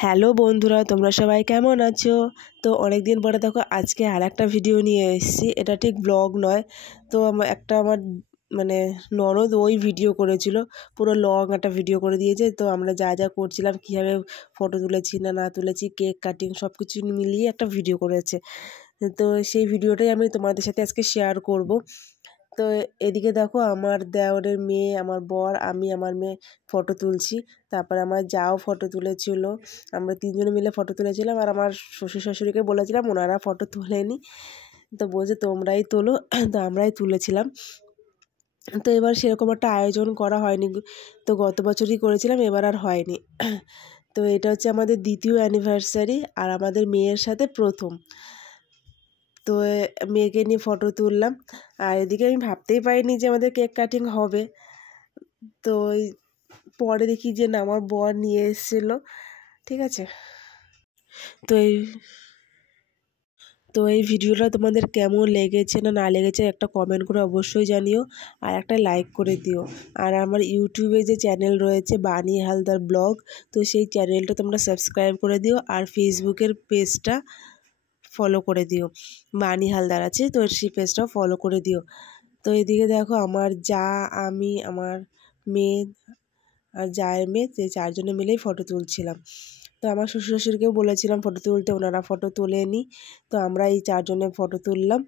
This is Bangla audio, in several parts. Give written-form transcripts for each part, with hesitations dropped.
হ্যালো বন্ধুরা, তোমরা সবাই কেমন আছো? তো অনেক দিন পরে দেখো আজকে আর একটা ভিডিও নিয়ে এসেছি। এটা ঠিক ব্লগ নয়, তো আমার মানে ননদ ওই ভিডিও করেছিল, পুরো লং একটা ভিডিও করে দিয়েছে। তো আমরা যা যা করছিলাম, কীভাবে ফটো তুলেছি না তুলেছি, কেক কাটিং সব কিছু মিলিয়ে একটা ভিডিও করেছে। তো সেই ভিডিওটাই আমি তোমাদের সাথে আজকে শেয়ার করব। তো এদিকে দেখো আমার দেওরের মেয়ে, আমার বর, আমি, আমার মেয়ে ফটো তুলছি। তারপর আমার যাও ফটো তুলেছিল, আমরা তিনজনে মিলে ফটো তুলেছিলাম। আর আমার শ্বশুর শাশুড়িকে বলেছিলাম, ওনারা ফটো তোলেনি, তো বলছে তোমরাই তোলো। তো আমরাই তুলেছিলাম। তো এবার সেরকম একটা আয়োজন করা হয়নি, তো গত বছরই করেছিলাম, এবার আর হয়নি। তো এটা হচ্ছে আমাদের দ্বিতীয় অ্যানিভার্সারি, আর আমাদের মেয়ের সাথে প্রথম। তো মেয়েকে নিয়ে ফটো তুললাম। আর এদিকে আমি ভাবতেই পারিনি যে আমাদের কেক কাটিং হবে। তো পরে দেখি যে না, আমার বর নিয়ে এসেছিলো, ঠিক আছে। তো এই ভিডিওটা তোমাদের কেমন লেগেছে না লেগেছে একটা কমেন্ট করে অবশ্যই জানিও, আর একটা লাইক করে দিও। আর আমার ইউটিউবে যে চ্যানেল রয়েছে বানি হালদার ব্লগ, তো সেই চ্যানেলটা তোমরা সাবস্ক্রাইব করে দিও। আর ফেসবুকের পেজটা ফলো করে দিও, বানি হালদার আছে, তো সেই পেজটাও ফলো করে দিও। তো এদিকে দেখো আমার যা, আমি, আমার মেয়ে আর জায়ের মেয়ে, যে চারজনে মিলেই ফটো তুলছিলাম। তো আমার শ্বশুর শাশুড়িকেও বলেছিলাম ফটো তুলতে, ওনারা ফটো তোলেনি। তো আমরা এই চারজনে ফটো তুললাম।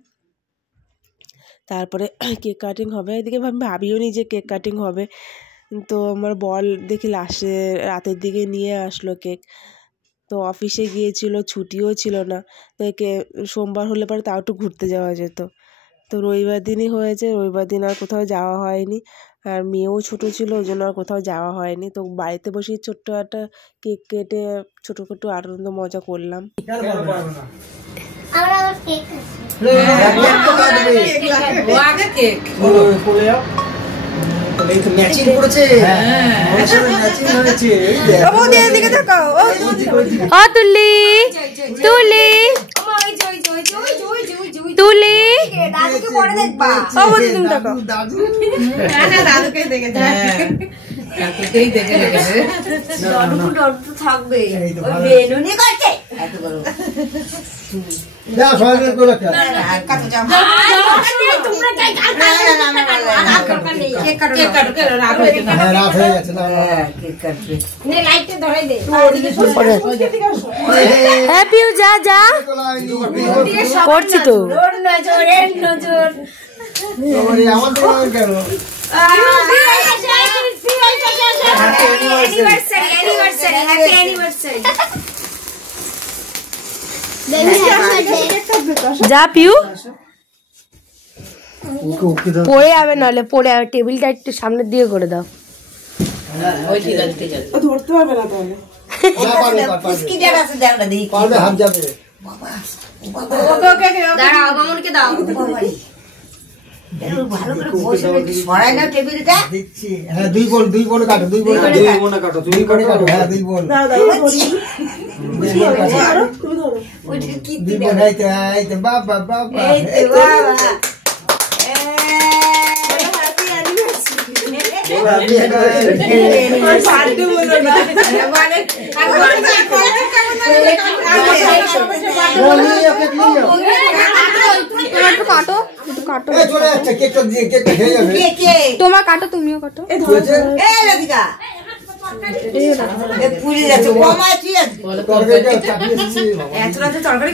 তারপরে কেক কাটিং হবে। এদিকে ভাবিও নি যে কেক কাটিং হবে। তো আমার বর দেখি লাস্টে রাতের দিকে নিয়ে আসলো কেক। তো অফিসে গিয়েছিল, ছুটিও ছিল না, তো সোমবার হলে পরে তাও একটু ঘুরতে যাওয়া যেত। তো রবিবার দিনই হয়েছে, রবিবার দিন আর কোথাও যাওয়া হয়নি। আর মেয়েও ছোটো ছিল, ওই জন্য আর কোথাও যাওয়া হয়নি। তো বাড়িতে বসেই ছোট্ট একটা কেক কেটে ছোটোখাটো আনন্দ মজা করলাম। করছি তো যা পিউ পড়ে যাবে, নাহলে পড়ে যাবে। টেবিলটা একটু সামনের দিকে করে দাও। ধরতে পারবে না তাহলে। তোমার কাটো, তুমিও কাটো। তরকারি